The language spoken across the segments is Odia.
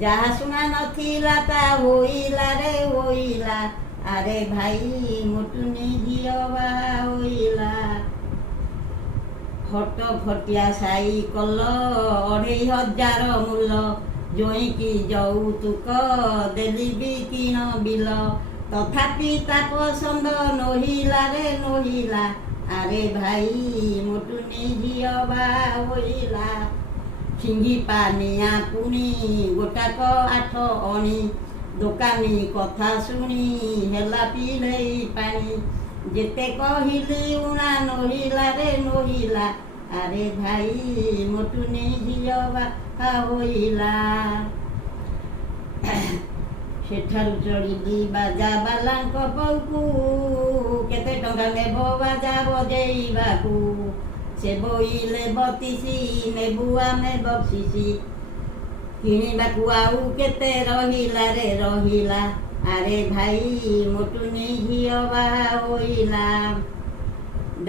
ଯାହା ଶୁଣା ନଥିଲା ତା ହୋଇଲା ରେ ହୋଇଲା। ଆରେ ଭାଇ ମୋଟୁନି ଝିଅ ବାହା ହୋଇଲା। ଫଟଫଟିଆ ସାଇକଲ 2,500 ମୂଲ। ଜୋଇଁକି ଯୌତୁକ ଦେଲି ବି କିଣ ବିଲ। ତଥାପି ତା ପସନ୍ଦ ନୋହିଲା ରେ ନୋହିଲା। ଆରେ ଭାଇ ମୋଟୁନି ଝିଅ ବାହା ହୋଇଲା। ଫିଙ୍ଗି ପାନିଆ ପୁଣି ଗୋଟାକ 8 ଅଣି। ଦୋକାନୀ କଥା ଶୁଣି ହେଲା ପିଲେଇ ପାଣି। ଯେତେ କହିଲି ଉଣା ନୋହିଲା ରେ ନୋହିଲା। ଆରେ ଭାଇ ମୋଟୁନି ଝିଅ ବାହା ହୋଇଲା। ସେଠାରୁ ଚଢ଼ିଲି ବାଜା ବାଲାଙ୍କ ପାଖକୁ। କେତେ ଟଙ୍କା ନେବ ବାଜା ବଜେଇବାକୁ? ସେ ବୋଇଲେ 32 ନେବୁ ଆମେ ବକ୍ସିସି। କିଣିବାକୁ ଆଉ କେତେ ରହିଲା ରେ ରହିଲା। ଆରେ ଭାଇ ମୋଟୁନି ଝିଅ ବାହା ହୋଇଲା।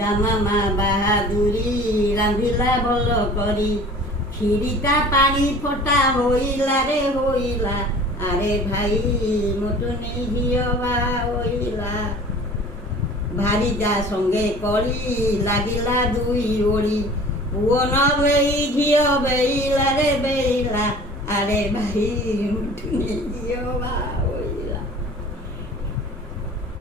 ଦାମାମା ବାହାଦୁରୀ ରାନ୍ଧିଲା ଭଲ କରି। କ୍ଷୀରିଟା ପାଣି ଫଟା ହୋଇଲା ରେ ହୋଇଲା। ଆରେ ଭାଇ ମୋଟୁନି ଝିଅ ବାହା ହୋଇଲା। ଭାରିଜା ସଙ୍ଗେ କଳି ଲାଗିଲା 2 ଓଳି। ପୁଅ ନ ବେଇ ଝିଅ ବେଇଲା ରେ ବେଇଲା। ଆରେ ଭାଇ ମୋଟୁନି ଝିଅ ବାହା